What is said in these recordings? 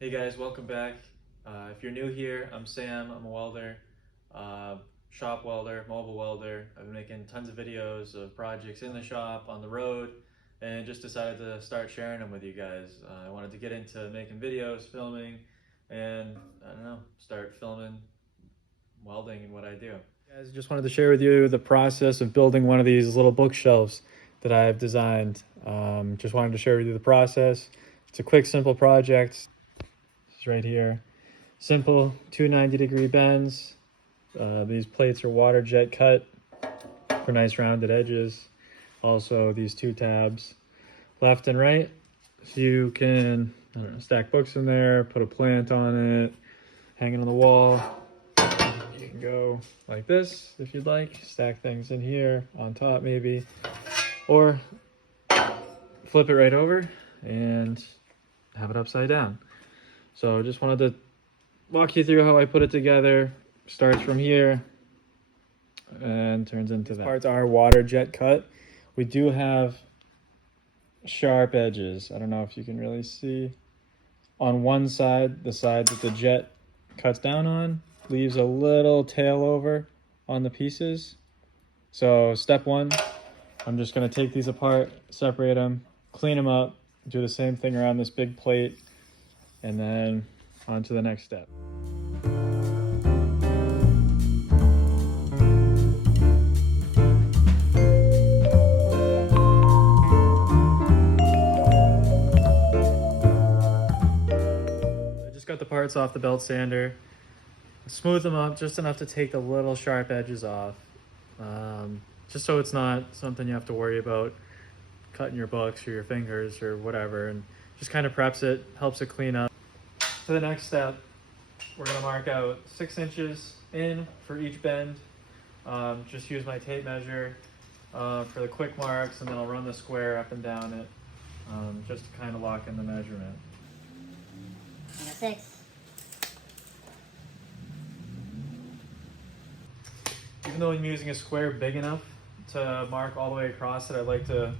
Hey guys, welcome back. If you're new here, I'm Sam. I'm a welder, uh, shop welder, mobile welder. I've been making tons of videos of projects in the shop, on the road, and just decided to start sharing them with you guys. I wanted to get into making videos, filming, and I don't know, start filming welding and what I do. Guys, just wanted to share with you the process of building one of these little bookshelves that I've designed. Just wanted to share with you the process. It's a quick, simple project. It's right here. Simple 290-degree bends. These plates are water jet cut for nice rounded edges. Also these two tabs, left and right. So you can, I don't know, stack books in there, put a plant on it, hang it on the wall. You can go like this if you'd like. Stack things in here, on top maybe. Or flip it right over and have it upside down. So just wanted to walk you through how I put it together. Starts from here and turns into that. These parts are water jet cut. We do have sharp edges. I don't know if you can really see. On one side, the side that the jet cuts down on, leaves a little tail over on the pieces. So step one, I'm just gonna take these apart, separate them, clean them up, do the same thing around this big plate, and then on to the next step. Got the parts off the belt sander, smooth them up just enough to take the little sharp edges off, just so it's not something you have to worry about cutting your books or your fingers or whatever, and just kind of preps it, helps it clean up. For the next step, we're going to mark out 6 inches in for each bend. Just use my tape measure for the quick marks, and then I'll run the square up and down it, just to kind of lock in the measurement. 6. Even though I'm using a square big enough to mark all the way across it, I like to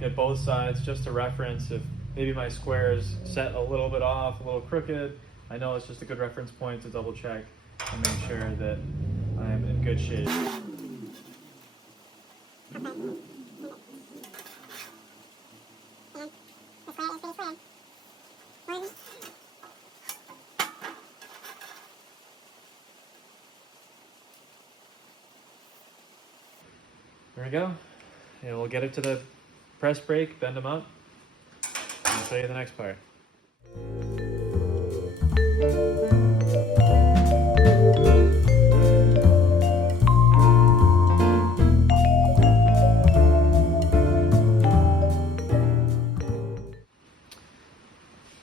get both sides just to reference if maybe my square is set a little bit off, a little crooked. I know it's just a good reference point to double check and make sure that I'm in good shape. There we go. And we'll get it to the press brake, bend them up, and I'll show you the next part.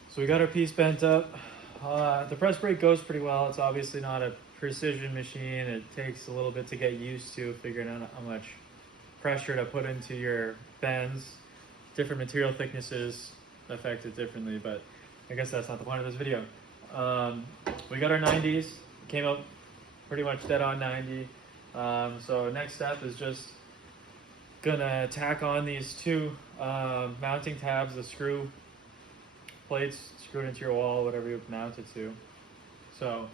So we got our piece bent up. The press brake goes pretty well. It's obviously not a precision machine. It takes a little bit to get used to figuring out how much pressure to put into your bends. Different material thicknesses affect it differently, but I guess that's not the point of this video. We got our 90s, came up pretty much dead on 90. So next step is just gonna tack on these two mounting tabs, the screw plates screwed into your wall, whatever you mount it to. So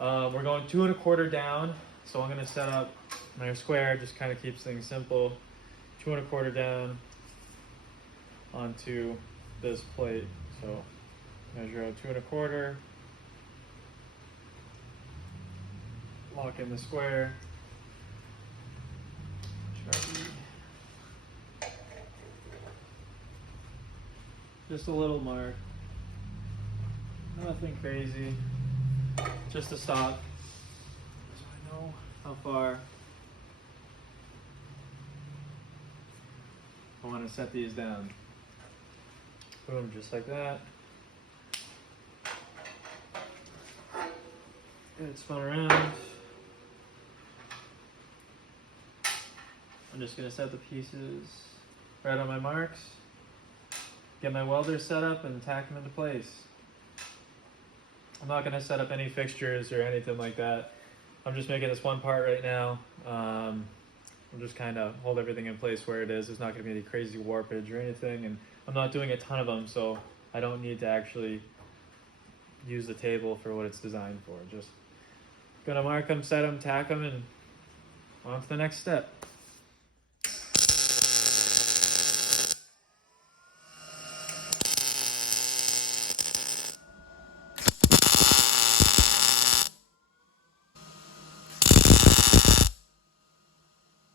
we're going 2 1/4 down. So I'm gonna set up my square, just kind of keeps things simple. 2 1/4 down onto this plate. So measure out 2 1/4. Lock in the square. Sharpie. Just a little mark. Nothing crazy. Just to stop. So I know how far I want to set these down. Boom, just like that. Get it spun around. I'm just gonna set the pieces right on my marks. Get my welder set up and tack them into place. I'm not gonna set up any fixtures or anything like that. I'm just making this one part right now. I'll just kind of hold everything in place where it is. There's not gonna be any crazy warpage or anything, and I'm not doing a ton of them, so I don't need to actually use the table for what it's designed for. Just gonna mark them, set them, tack them, and on to the next step.